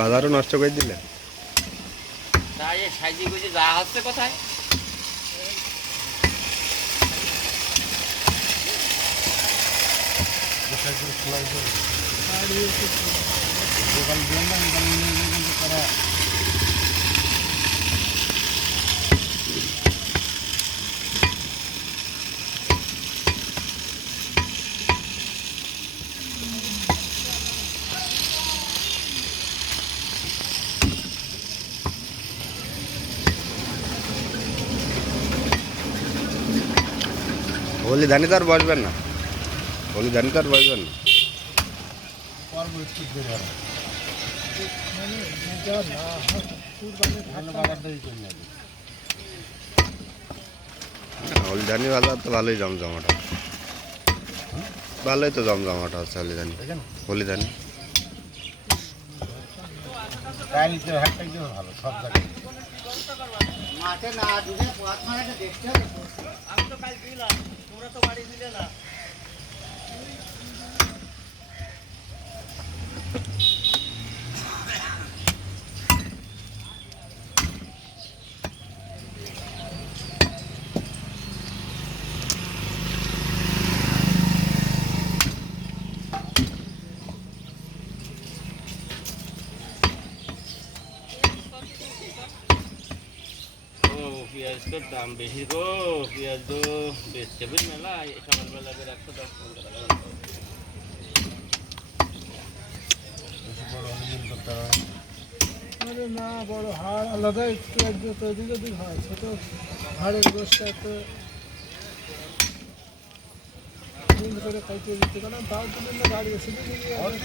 বাজারও নষ্ট করে দিলে। তাই সাইজি গুজি যা হচ্ছে কোথায়? হোলি ধানি তো আর বসবেন না, হোলি ধানি তো আর বসবেন না। হোলি ধানি বাজার তো ভালোই জমজমাটা, ভালোই তো জমজমাটা হচ্ছে হোলি ধানি। হোলি ধানি ভালো সব জায়গায় মাঠে না দিলে পথ মানে দেখতে হবে। আমি তো কাল দিলাম, তোমরা তো বাড়ি দিলে না। পেঁয়াজের দাম বেশি গো, পেঁয়াজ তো বেচতে পারি মেলা, সকালবেলা করে 110-15 টাকা দাম। আরে না, বড় হাড় আলাদা একটু একটু তৈরি যদি হয়, ছোট হাড়ের গোষ্ঠটা একটু মিল করে খাইতে দিতে, কারণ তার জন্য গাড়ি এসে দিদি হয়।